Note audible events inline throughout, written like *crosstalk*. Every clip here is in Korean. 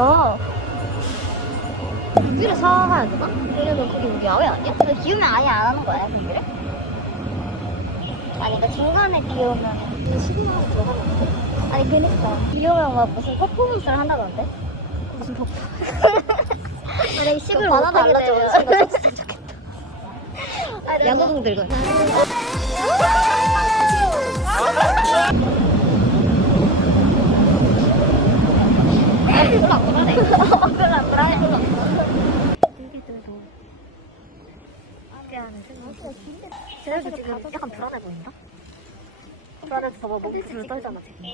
뭐야? 여기를 사가야 되나? 그래도 거기 우리 야외 아니야? 근데 기우면 아예 안 하는 거야, 거기를? 아니, 그러니까 중간에 비 오면 시그널 하고 들어가면 돼? 아니, 그니까. 비 오면 막 무슨 퍼포먼스를 한다던데? 무슨 법 아, 내가 시골 그못 바나나 하게 알라지 되면. 좋겠다. 아, 야구공 들고. 별로 안 불안해. 별로 안 불안해. 별로 안 불안해. 일기들도 함께하는 생각. 쟤네들 지금 약간 불안해 보인다? 불안해서 몸이 불 떨잖아 지금.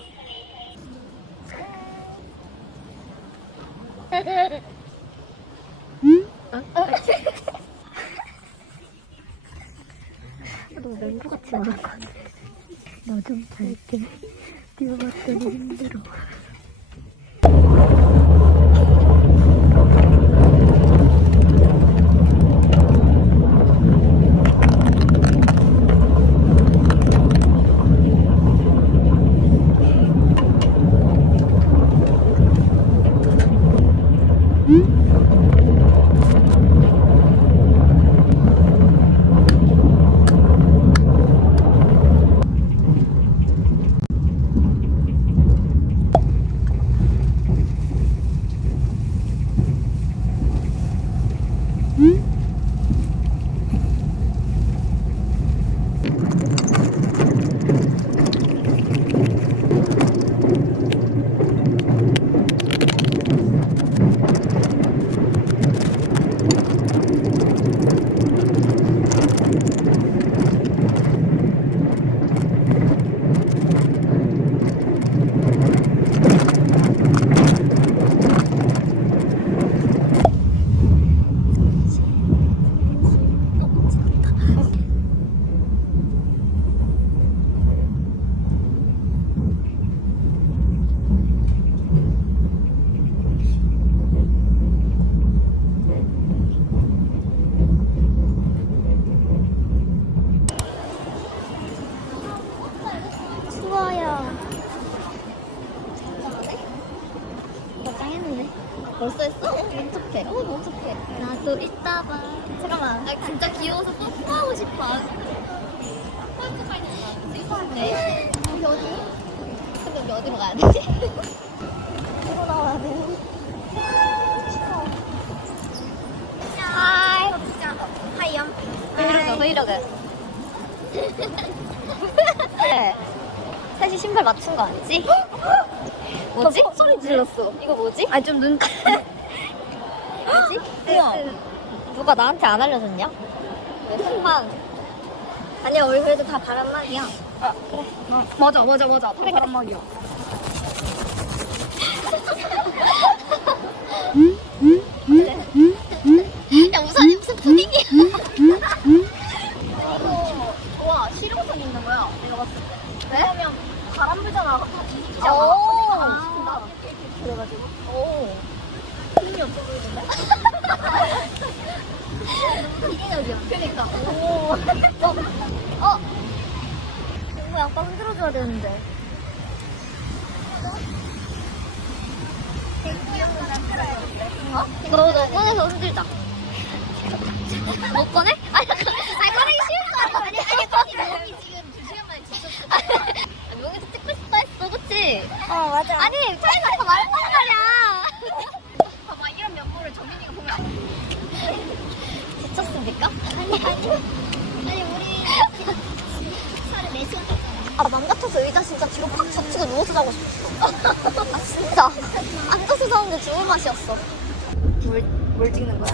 응? 너무 맹구같이 말한 것 같아. 나좀 잘게. 뛰어봤더니 힘들어. 뭐지? 저 소리 질렀어. 이거 뭐지? 아니 좀 눈. 뭐지? 우와. 그, 누가 나한테 안 알려줬냐? 왜 순방 아니야 우리 그래도 다 바람막이야. 맞아 맞아 맞아 다 바람막이야 야 아. 아니 차에서 아까 말했단 말이야 봐봐, 이런 면모를 정민이가 보면. 지쳤습니까? 아니, 아니. 아니, 우리 차를 4 시간 탔잖아. 아, 맘 같아서 의자 진짜 뒤로 팍 젖히고 누워서 자고 싶었어. 아, 진짜. 앉아서 자는데 죽을 맛이었어. 뭘, 뭘 찍는 거야?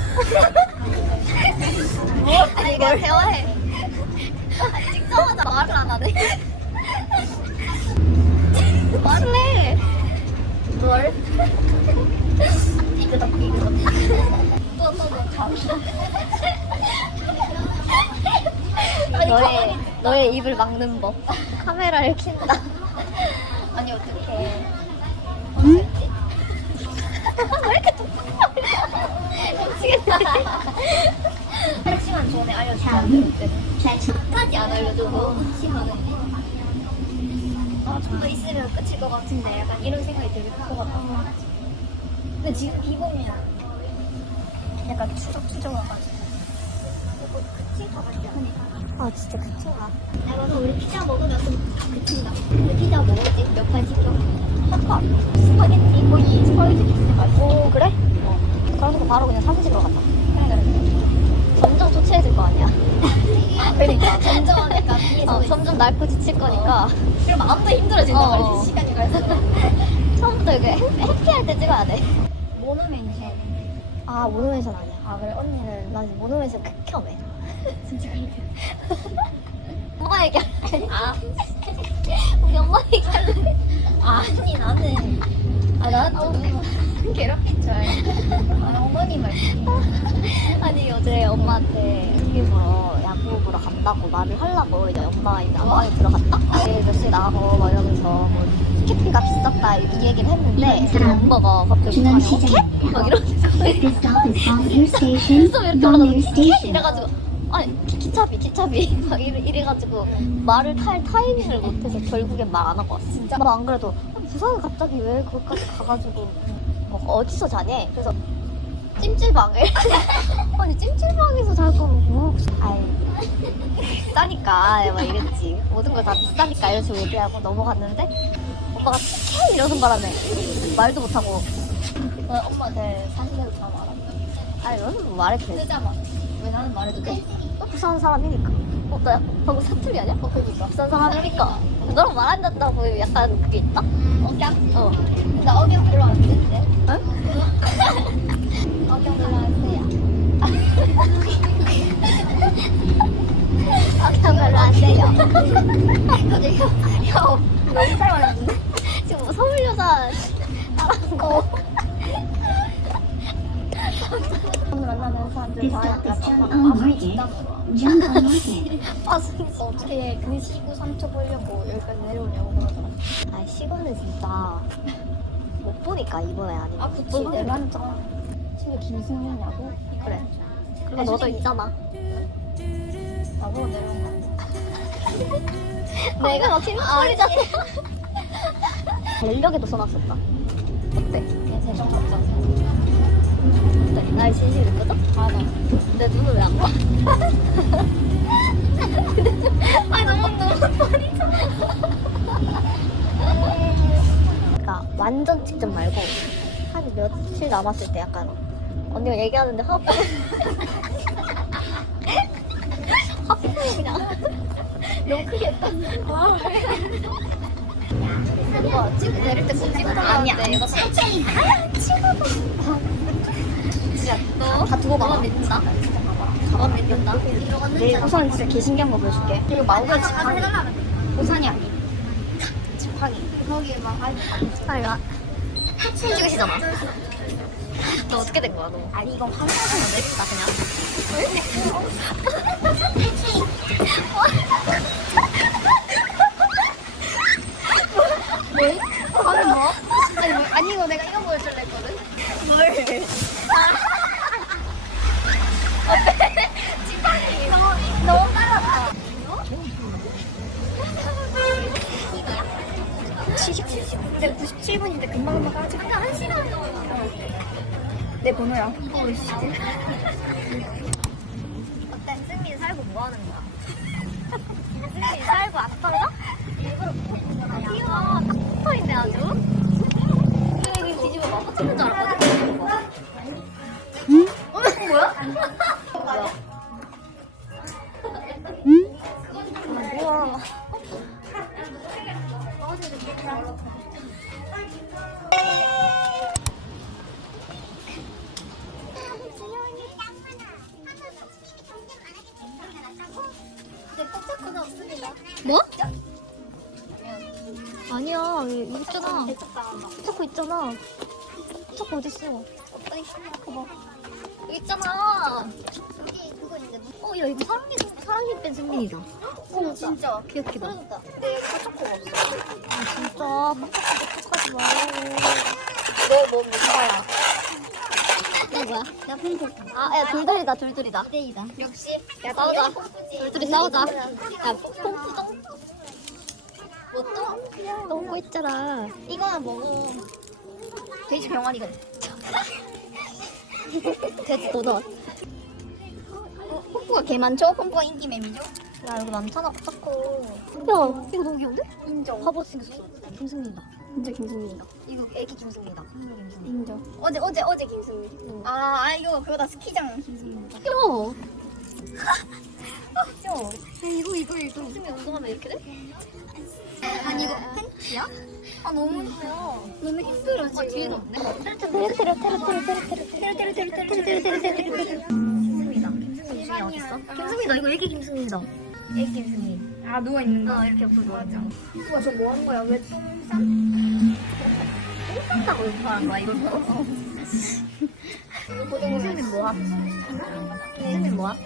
막는 법. *laughs* 카메라를 킨다. *laughs* 아니 어떡해. *laughs* 왜 이렇게 똑똑해? 미치겠다. 한 시간 전에 알려주면 끝까지 안 알려줘도 시간은 아 좀 더 있으면 끝일 것 같은데 약간 이런 생각이 들것 같아 근데 지금 비 보면 약간 추적추적해가지고 이거 그친가 같지 않아? 아 진짜 그친가. 나 그래서 우리 피자 먹으면 좀 그친다 근데 피자 먹었지? 몇판 시켜? 한판 스파게티 거의 스파게티 비슷해가지고 오 그래? 어. 그래서 바로 그냥 찍으러 갔다. 그래 점점 초췌해질 거 아니야. *laughs* 그러니까 점점 하니까 비에서 어, 점점 낡고 지칠 거니까 그럼 마음도 힘들어진단 어, 말이지 어. 시간이 갈수록 *laughs* 처음부터 이게 해- 해피할 때 찍어야 돼. 모노멘션 아 모노멘션 아니야. 아 그래 언니는 나 모노멘션 극혐해. 진짜 엄마 얘기할래. 아 우리 엄마 얘기할래. 아니 나는 아좀 괴롭힌 줄 알고 아 어머니 말씀 아니 어제 엄마한테 보러 야구 보러 간다고 말을 하려고 이제 엄마 이제 안방에 들어갔다. 내일 몇 시에 나가고 막 이러면서 뭐 티켓비가 비쌌다 이 얘기를 했는데 그 엄마가 갑자기 시간. 티켓? 막 이러면서 This stop is Bombay Station. 그래서 왜 이렇게 Bombay 올라가서 티켓? Station. 이래가지고 아니 기- 기차비 기차비. *laughs* 막 이래, 이래가지고 말을 탈 타이밍을 못해서 결국엔 말 안 하고 왔어 진짜? 나안 그래도 어, 부산에 갑자기 왜 거기까지 가가지고 뭐 어디서 자냐 그래서 찜질방에. *laughs* 아니 찜질방에서 잘 거면 뭐 아이 비싸니까. 막 이랬지. 모든 걸 다 비싸니까. 이런 식으로 얘기하고 넘어갔는데 엄마가 티켓 이러는 바람에 말도 못하고. 어, 엄마한테 사실대로 다 말한다 아니 너는 뭐돼 뜨잖아 왜 나는 말해도 돼? 어, 부산 사람이니까. 어, 나 방금 사투리 아니야? 어, 그니까. 부산 사람이니까. 너랑 말안 된다고 약간 그게 있다? 억양? 어. 나 억양 별로 안 쓰는데 어? 억양 별로 안 아, 그냥 *laughs* 별로 안 돼요. 형 너무 잘 말하는데 지금 뭐 서울 여자 따라한 거. 만나는 사람들 다 약간. 아. 어떻게 그 시구 삼초 보려고 여기까지 내려오냐고 그러더라 아, 시골은 진짜 못 보니까 이번에 아니면. 아 그치 내려앉아 집에 김승현이냐고? 그래. 그리고 너도 있잖아. 나보고 내려온 거 내가 막 팀플이잖아. 전력에도 써놨었다. 어때? 잡자 어때? 나의 진심이 느껴져? 아나 내 눈을 왜안 봐? 아니 너무 너무 버리잖아. 그러니까 완전 직접 말고 한 며칠 남았을 때 약간 언니가 얘기하는데 화풀 화풀 그냥 너무 크게 했다. 이거 찍 내릴 때꼭 찍어달라는데 아니야. 이거 천천히 진 짜다 두고 가만 믿는다? 가만 믿는다? 내일 우선 진짜 개신기한 거 보여줄게. 그리고 마우가 지팡이. 우산이 아니 지팡이. 거기에 막 아이 아니 나 찍으시잖아. 너 어떻게 된 거야 너? 아니 이건 화면에서 내린다 그냥 내 번호야 어, 씨. 뭐? 아니야 여기 있잖아 초코 있잖아 초코 어딨어 봐봐 있잖아 쓰고 있는데. 어, 야, 이거 사랑니, 사랑니 뺀 승민이다. 어, 진짜. 귀엽기다. 근데 초코 없어. 아, 진짜. 빡빡하지 말라고. 너뭐 뭔가야? 이거 뭐야? 아, 야, 둘둘이다, 둘둘이다. 데이다. 역시. 야, 싸우자. pom프지. 둘둘이 싸우자. 야, 뽕뽕 뭐 또? 그냥 똥고 있잖아. 이거는 먹어. 돼지 병아리거든. *laughs* 돼지 도넛. 어, pom프가 개 많죠? pom프가 인기 맴이죠? 야, 여기 많잖아, 자꾸. 야, 이거 너무 귀여운데? 인정. 바보 생겼어. 김승민이다. 진짜 김승민이다. 이거 애기 김승민이다. 김승민. 인정. 어제 어제 어제 김승민. 아, 아 이거 그거다 스키장 김승민이다. 귀여워. *laughs* 귀여워. 야, 이거, 이거, 이거. 김승민 운동하면 이렇게 돼? 아니 이거 팬티야? 아 너무 힘들어. 너무 힘들어 지금. 뒤에도 없네. 김승미다. 김승미 중에 어딨어? 김승미 너 이거 애기 김승미다. 애기 김승미. 아 누워 있는 거. 어 이렇게 옆으로 누워 있는 거. 우와 저뭐 하는 거야? 왜 똥싼? 똥싼다고 욕하는 거야 이걸 보고? 김승미 뭐야? 김승미 뭐야?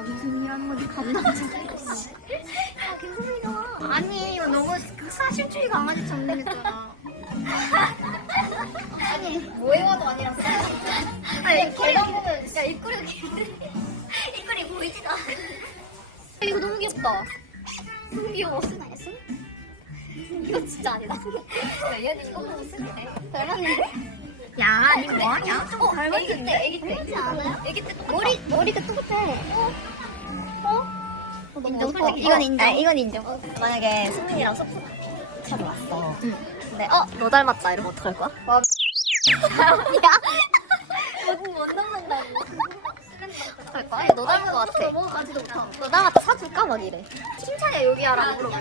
뭐가 김승민이라는 건지 감당자. 아니 이거 너무 그 사실주의 강아지 장난했잖아. 아니 모해와도 아니라 아니 계단 보면 진짜 입꼬리 입꼬리 보이지도 않아. 이거 너무 귀엽다. 귀여워. 순아야 순? 이거 진짜 아니다. 야, 얘는 이거 보고 쓰네. 닮았는데? 야, 니 뭐하냐? 어, 닮았는데? 애기 때. 그렇지 않아요? 애기 때 머리, 머리가 똑같아. 어? 어? 인정. 어, 이건 인정. 아, 이건 인정. 만약에 승민이랑 소품 차로 왔어. 근데 어, 너 닮았다 이러면 어떡할 거야? 와. 야, *laughs* 못. 어떡할 거야? 너 닮은 거 같아. 넘어가지도 못하. 너 닮았다 사줄까? 막 이래. 칭찬이야, 여기야라고 물어봐.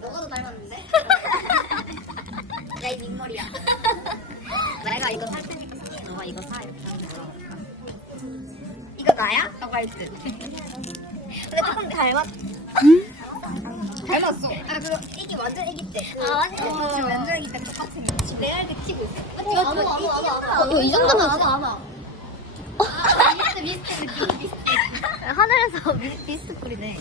너가 더 닮았는데? 야, 이 민머리야. 내가 이거 살 테니까 승민이 너가 이거 사 이렇게 하는 거야. 이거 나야? 라고 할 듯. 근데 조금 닮았. 닮았어. 아, 그거 애기 완전 애기 때. 그, 아, 맞아. 어, 지금 완전 애기 때 똑같은 거. 지금 내가 이렇게 튀고 있어. 어, 아마, 아마, 아마. 이 정도면 아마, 아마. 아, 미스트, 미스트, 느낌, 미스트. 하늘에서 미스트 뿌리네.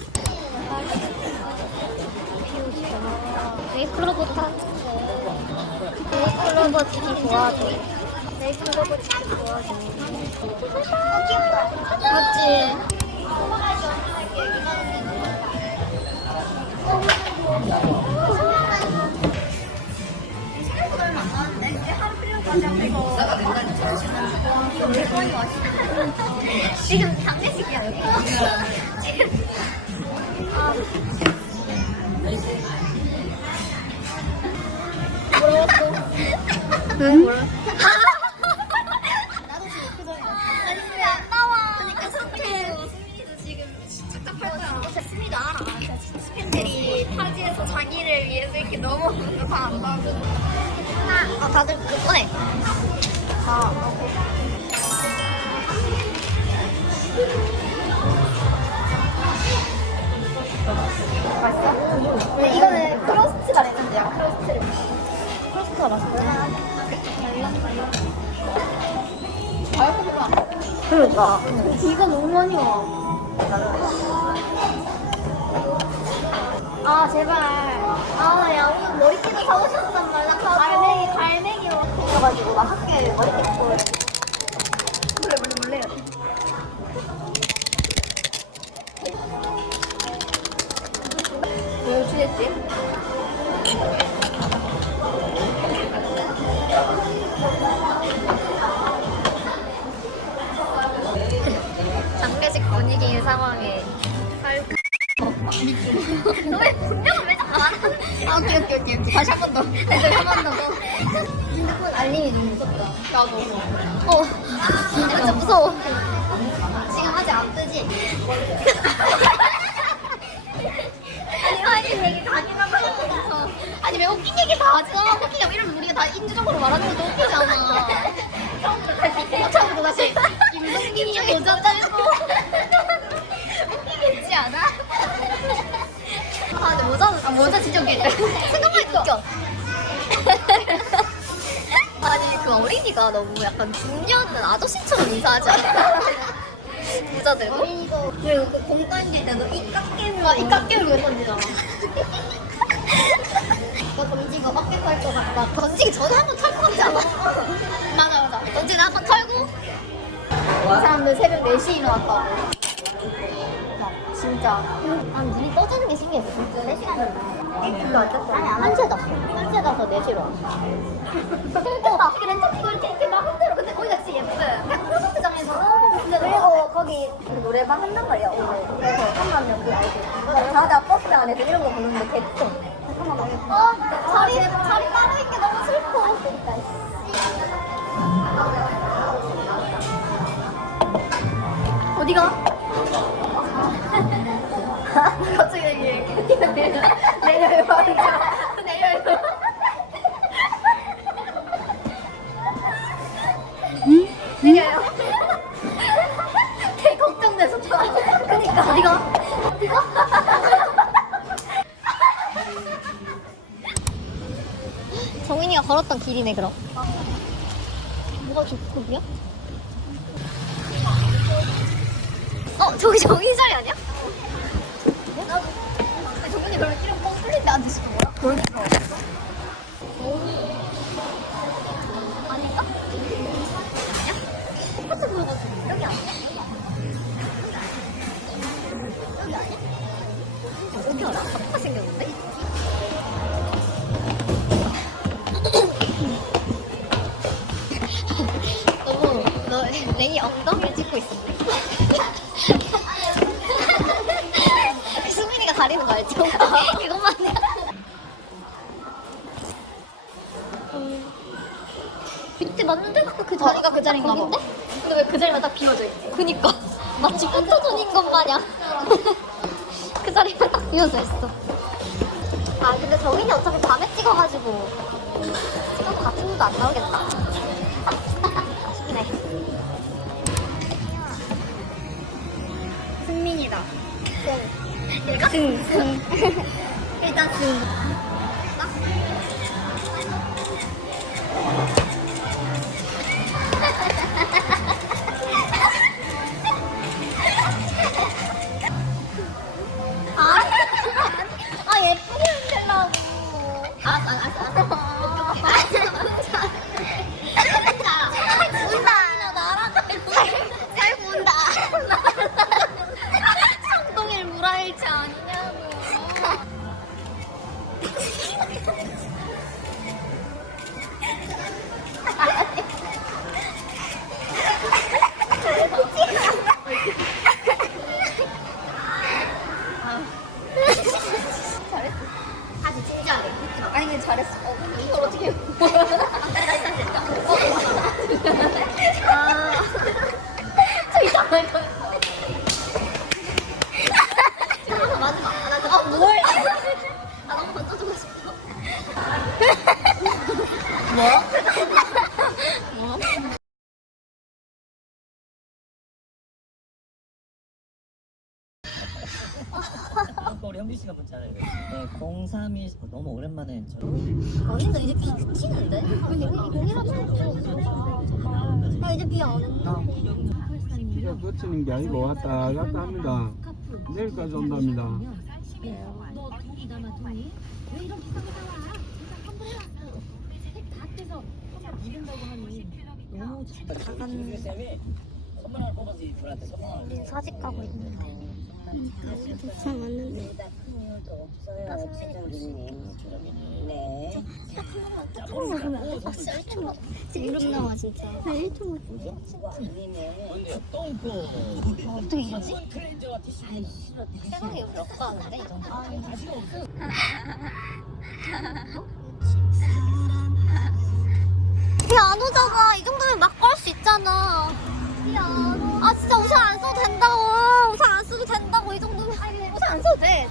메이크로봇 하는데 메이크로봇 되게 좋아하죠. 메이크로봇 되게 좋아하죠. 맞지? 생각보다 얼마 안 나왔는데 이제 하루 필요한 거지. 이거 100원이 왔어. 지금 장례식이야, 여기. 나도 많이 와. 아 제발. 아야 오늘 머리띠도 사고 싶단 말이야. 갈매기 갈매기 그래가지고 나 학교에 머리띠 입고 몰래 몰래 몰래. 왜 취했지? 나도. 어 진짜 무서워 지금 아직 안 뜨지? 아니 하긴 얘기 다 기다려서 아니 왜 웃긴 얘기 다 하지 웃긴 얘기 이러면 우리가 다 인주적으로 말하는 것도 웃기잖아 처음부터 다시 처음부터 다시 김성민이 도전 달고 웃기겠지 않아? 모자는 아 모자 진짜 웃기네. 생각만 웃겨. 그 어린이가 너무 약간 중년 아저씨처럼 인사하지 않아? 모자 들 고? 그리고 그공 던질 때도 이 깎개로 아, 이 깎개로 던지잖아. 이거 던지고 어깨 털것 같다. 던지기 전에 한 번 털고 같지 않아? *laughs* 맞아 맞아. 던지기 한번 털고 이 사람들 새벽 4시에 일어났다고. 진짜. 아 눈이 떠지는 게 신기했어. 4시간이나. 일로 왔었어. 아니 안 한시에 잤어. 한시에 자서 4시로 왔어. 그러니까 그 렌터키가 이렇게 막 흔들어. 근데 거기가 진짜 예뻐요. 그냥 콘서트장에서. 그리고 거기 그 노래방 한단 말이야. 그래서 잠깐만요 그 알지? 다들 버스 안에서 이런 거 부르는데 대충. 잠깐만 나 어, 자리 자리 따로 있게 너무 슬퍼. 그러니까. 어디가? 어디가? 정인이가 걸었던 길이네 그럼. 뭐가 좋고이 어 저기 정인 자리 아니야? 그러니까. 랭이 엉덩이를 찍고 있어. 수민이가 가리는 거 알죠? *laughs* 그것만 해. 밑에 맞는데? 그 자리가 그 자리인가 봐. 근데 왜 그 자리만 딱 비워져 있지? 그니까 *laughs* 마치 포토존인 것 마냥 *laughs* 그 자리만 딱 비어져 있어. 아 근데 정인이 어차피 밤에 찍어가지고 찍어도 같은 눈도 안 나오겠다. 승민이다. 얘가 승, 승. 일단 승. 아 예쁘게 흔들라고. 알았어, 알았어, 알았어. 우리 현빈 씨가 문자를 네, 031 어, 너무 오랜만에 저 언니도 이제 비 그치는데? 아니, 공이라도 나 이제 비 안 온다. 비가 그치는 게 아니고 왔다 갔다 합니다. 내일까지 온답니다. 김준 쌤이 선물을 뽑아서 이분한테 선물을 우린 사직 가고 있는데. 도착 왔는데. 네. 아, 진짜 1초. 무릎 나와, 진짜. 나 1초. 똥꼬 어, 어떻게 이러지? 크레인저와 티슈 생각이 몇 가는데, 이 정도? 비 안 오잖아. 이 정도면 막 걸 수 있잖아. 아, 진짜 우산 안 써도 된다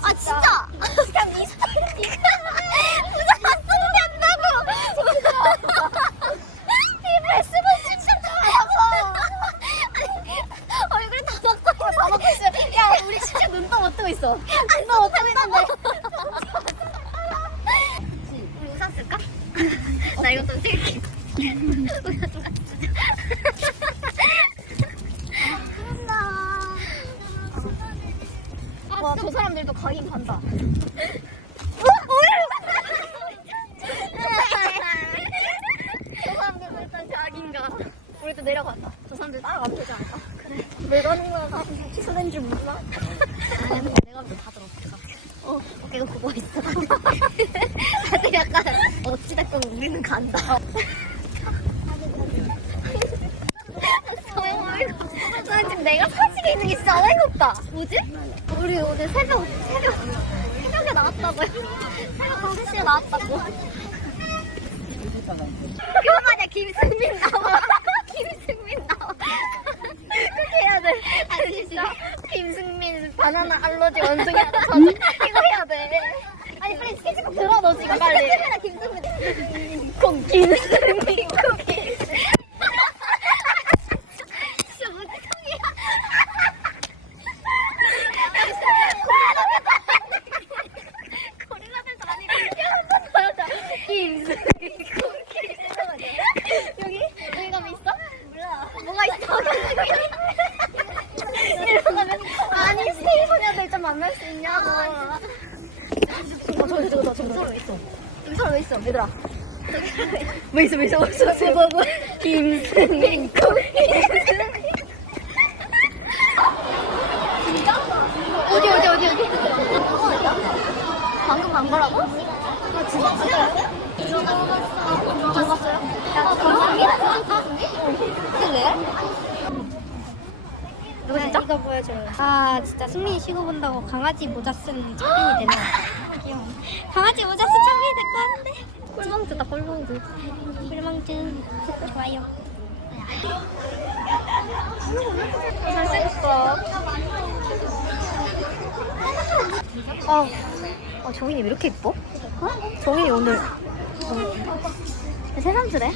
아, 진짜? 그냥 니스 가는 거야? 취소된 줄 몰라? 아니 근데 내가 볼때 다들 어깨가 어 어깨가 굽어 있어 다들 약간 어찌됐건 우리는 간다 난 지금 내가 사직에 있는 게 진짜 어이가 없다. 뭐지? 우리 오늘 새벽 새벽 새벽에 나왔다고요 새벽 5시에 나왔다고 김승민 나와. *laughs* 김승민 나와. 진짜 김승민 바나나 알러지 원숭이한테 전 이거 해야 돼. 아니 빨리 스케치북 들어 너 지금 빨리. 김승민. 김승민 콩 김승민 아니고 김승민 콩. 여기 여기가 뭐 있어? 몰라. 뭐가 있어? 이러면 아니 스테이 소녀들 좀 만날 수 있냐고. 어 저기 저기 저 저기 왜 있어? 여기 사람 왜 있어? 얘들아. 왜 있어 왜 있어 왜 있어 왜 있어 김승민 콩 어디 어디 어디 어디 방금 간 거라고? 아 진짜 진짜요? 들어갔어요? 야 들어갔어요? 그래? 누구 진짜? 이거 보여줘요. 아 진짜 승민이 쉬고 본다고 강아지 모자 쓴 창빈이 되네. 귀여워. 강아지 모자 쓴 창빈 이 될거 같은데. 꿀망주다 꿀망주 불망증 좋아요. 잘생겼어 아, 아 정인이 왜 이렇게 이뻐? 어? 정인이 오늘 어. 새삼스레?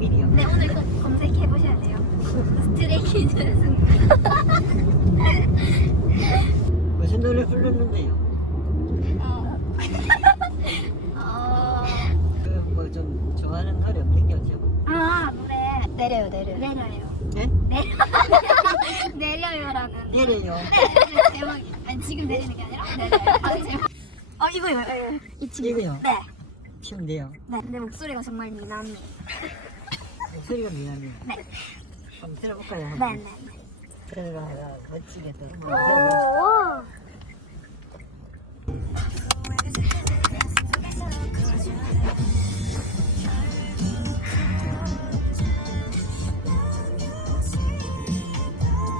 5mm요. 네 오늘 꼭 검색해 보셔야 돼요. 스트레이키즈 무슨 노래 뭐 불렀는데요? 어... *laughs* 어. 그 뭐 좀 좋아하는 노래 없는 게 없죠? 아 노래 내려요 내려요 내려요. 네? 네? *laughs* 내려요라는 내려요. 네, 네 제목이 아니 지금 내리는 게 아니라 내려요. 아니, 제목. 어 이거 이거 이거. 이 친구. 이거요? 네. 쉬운데요. 네. 내 목소리가 정말 미남이에요. *laughs* 목소리가 미남이요. 네. 한번 들어볼까요? 네, 한번? 네. 들어가다가 멋지게 또?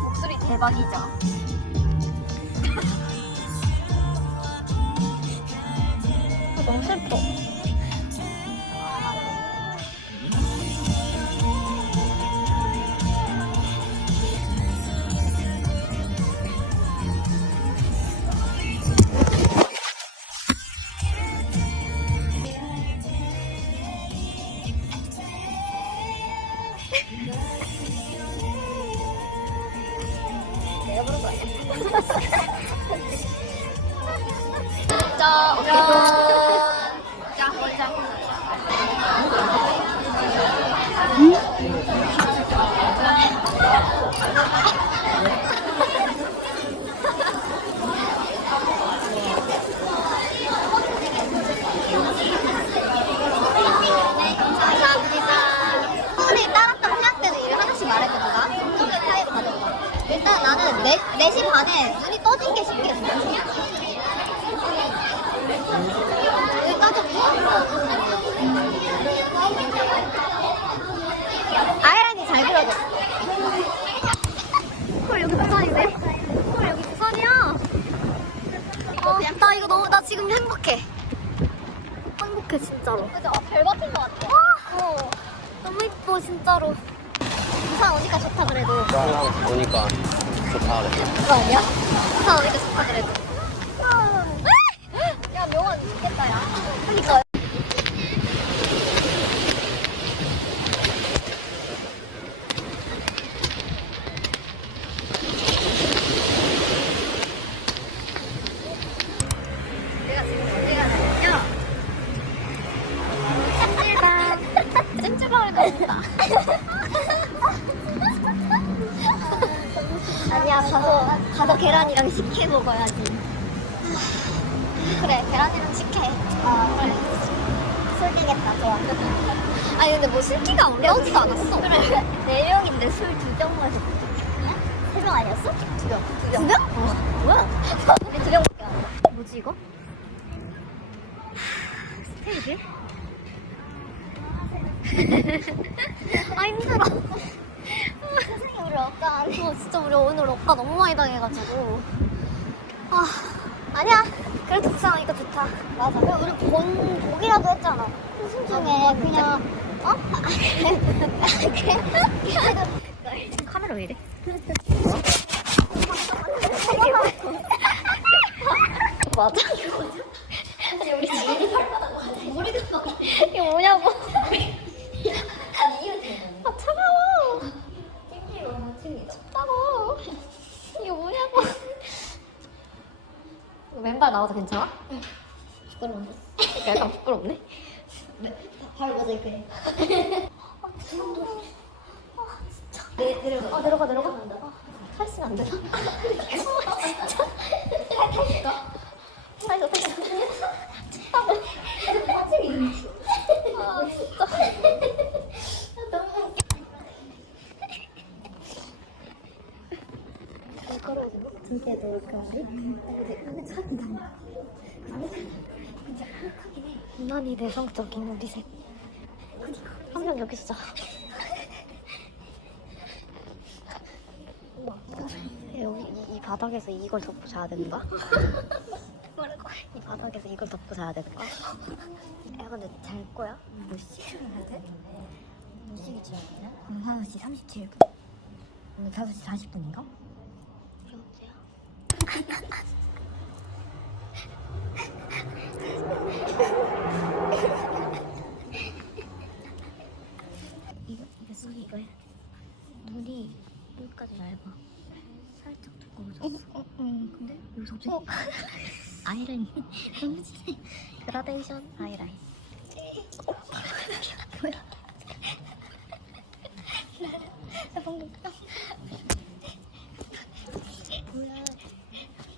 목소리 대박이죠. *laughs* 너무 슬퍼 네, 4시 반에 눈이 떠진 게 신기했어. 잘 그려졌어. 여기 부산인데? 헐, 여기 부산이야. 어, 나 이거 너무, 나 지금 행복해. 행복해, 진짜로. 그죠? 아, 별 받은 것 같아. 어, 너무 이뻐, 진짜로. 부산 오니까 좋다, 그래도. 오니까. 좋다 그래. 그거 아니야? 부산 오니까 좋다 그래도. 계란이랑 식혜 먹어야지. 그래, 계란이랑 식혜. 아 그래. 술 끼겠다 좋아. 아니, 근데 뭐 술기가 어려우지도 않았어. 그래. 네 명인데 술 두 병 마셨어. 세명 아니었어? 두 병. 두 병? 두 병? 어. 뭐야? *laughs* 우리 두병밖에 안 해. 뭐지 이거? 스테이지? 아 힘들어. 세상에 우리 억까 안 해. 어, 진짜 우리 오늘 억까 너무 많이 당해가지고. 아 아니야. 그래도 부산 오니까 좋다. 맞아. 그래, 우리 본 보기라도 했잖아. 무슨 중에 그냥 어? 카메라 왜 이래? 맞아? 아니 우리 지금 머리도 이게 뭐냐고 아 차가워 차가워 이게 뭐냐고 왼발 나와도 괜찮아? 부끄러운데? 약간 부끄럽네? 발 맞아 이렇게 아 진짜 내, 내려가 아 내려가 내려가 아, 탈수는 안 되나? 진짜 탈수가? 탈수 탈수 아 진짜 너무 웃겨 부끄러워 진짜 놀까 안에 차긴다 유난히 내성적인 우리 셋 한명 여기 있어 여기 이, 이 바닥에서 이걸 덮고 자야 된다. 이 바닥에서 이걸 덮고 자야 된다. 야 근데 잘 거야? 몇 시에 해야 돼? 몇 시겠지 않냐? 그럼 5시 37분. 오늘 5시 40분인가? 이거 얇아. 살짝 두꺼워졌어. 어, 어, 어, 응. 근데 여기서 갑자기 어. *laughs* 아이라인. 너무 *laughs* 진해. 그라데이션 아이라인. 어. 뭐야? 나 방금